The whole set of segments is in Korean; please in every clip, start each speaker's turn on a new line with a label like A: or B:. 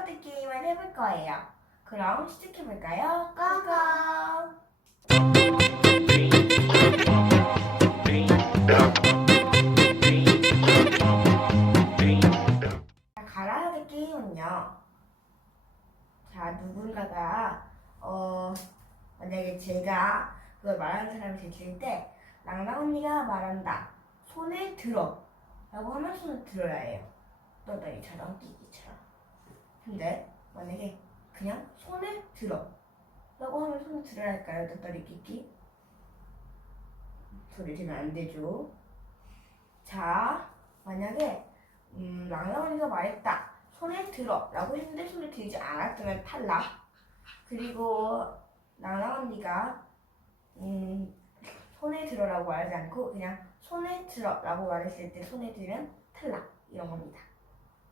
A: 가라사대 게임을 해볼 거예요. 그럼 시작해볼까요? 고고! 자, 가라사대 게임은요. 자, 누군가가, 어, 만약에 제가 그걸 말하는 사람이 계실 때, 랑랑 언니가 말한다. 손에 들어. 라고 하면 손을 들어야 해요. 떠다니처럼, 끼기처럼. 근데, 만약에 그냥 손을 들어. 라고 하면 손을 들어야 할까요? 떠다니 끼기? 소리 지면 안 되죠. 자, 만약에 음, 랑랑 언니가 말했다. 손에 들어. 라고 했는데 손에 들지 않았으면 탈락. 그리고 랑랑 언니가 음, 손에 들어라고 말하지 않고 그냥 손에 들어라고 말했을 때 손에 들면 탈락. 이런 겁니다.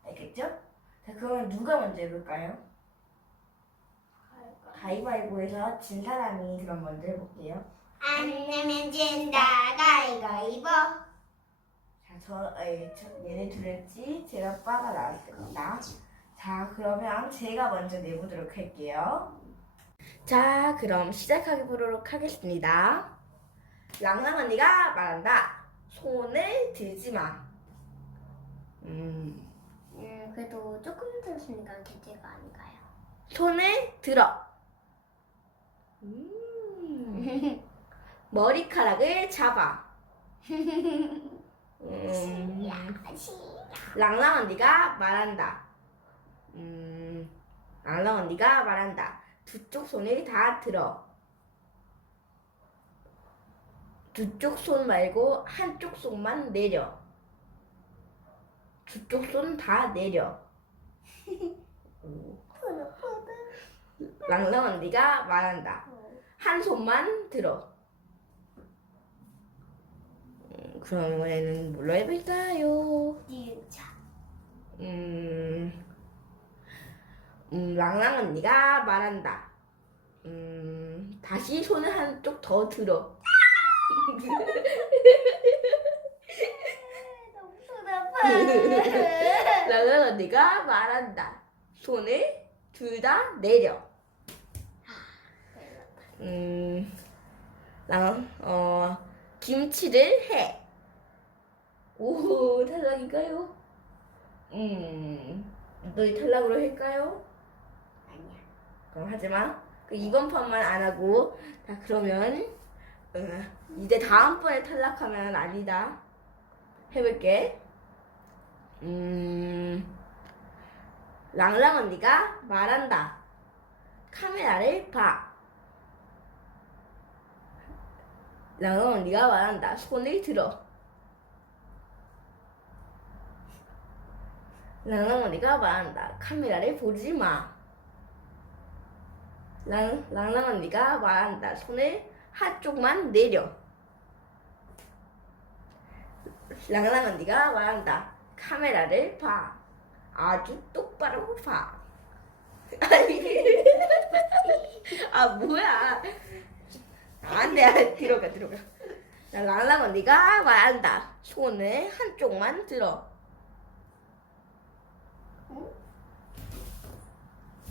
A: 알겠죠? 자, 그러면 누가 먼저 해볼까요? 가위바위보에서 진 사람이 그럼 먼저 해볼게요.
B: 안 내면 진다 가위가위보
A: 자, 저, 에이, 저 얘네 둘을지 제가 빠가 나왔습니다. 자, 그러면 제가 먼저 내보도록 할게요. 자, 그럼 시작해 보도록 하겠습니다. 랑랑 언니가 말한다. 손을 들지 마. 음,
B: 음 그래도 조금 들었으니까 문제가 아닌가요?
A: 손을 들어. 음, 머리카락을 잡아. 음, 랑랑 언니가 말한다. 음, 랑랑 언니가 말한다. 두 쪽 손을 다 들어. 두 쪽 손 말고 한쪽 손만 내려. 두쪽손 다 내려. 오. 랑랑 언니가 말한다. 한 손만 들어. 음, 그럼 이번에는 뭘로 해볼까요?
B: 유자
A: 음, 음, 랑랑 언니가 말한다. 음, 다시 손을 한쪽 더 들어.
B: 아파
A: 랑랑 언니가 말한다. 손을 둘 다 내려. 음, 랑, 어, 김치를 해. 오, 탈락인가요? 음, 너희 탈락으로 할까요?
B: 아니야
A: 그럼 하지 마. 그 이번 판만 안 하고, 자, 그러면, 음, 이제 다음번에 탈락하면 아니다. 해볼게. 음, 랑랑 언니가 말한다. 카메라를 봐. 랑랑 언니가 말한다. 손을 들어. 랑랑 언니가 말한다. 카메라를 보지 마. 랑, 랑랑 언니가 말한다. 손을 한쪽만 내려. 랑랑 언니가 말한다. 카메라를 봐. 아주 똑바로 봐. 아니, 아 뭐야? 안 돼, 안 들어가 들어가. 자, 랑랑 언니가 말한다. 손을 한쪽만 들어.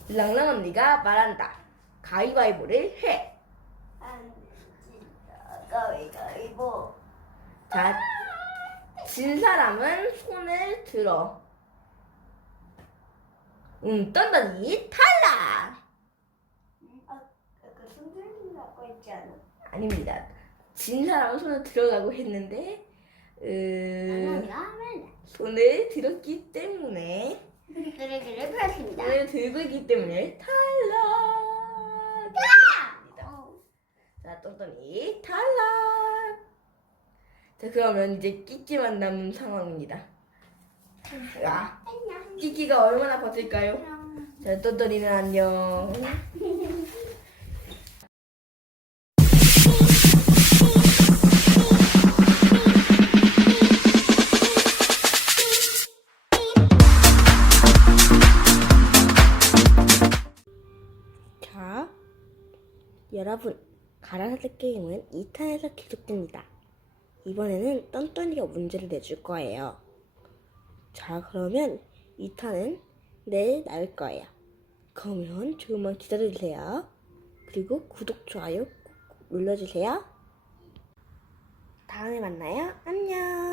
A: 랑랑 언니가 말한다. 가위바위보를 해.
B: 안 진다 가위가위보
A: 자, 진 사람은 손을 들어. 음, 떤더니 탈락!
B: 아까 손 들린다고 했지 않아?
A: 아닙니다. 진 사람은 손을 들어가고 했는데,
B: 하면
A: 손을 들었기 때문에,
B: 풀었습니다
A: 손을 들고 있기 때문에 탈락!
B: 어.
A: 자, 떤더니 탈락! 자, 그러면 이제 끼끼만 남은 상황입니다. 자,
B: 안녕
A: 끼끼가 얼마나 버틸까요? 자, 떤더니는 안녕. 자, 여러분, 가라사대 게임은 2탄에서 계속됩니다. 이번에는 떤떤이가 문제를 내줄 거예요. 자, 그러면 2탄은 네, 나올 거예요. 그러면 조금만 기다려주세요. 그리고 구독, 좋아요 꾹꾹 눌러주세요. 다음에 만나요. 안녕.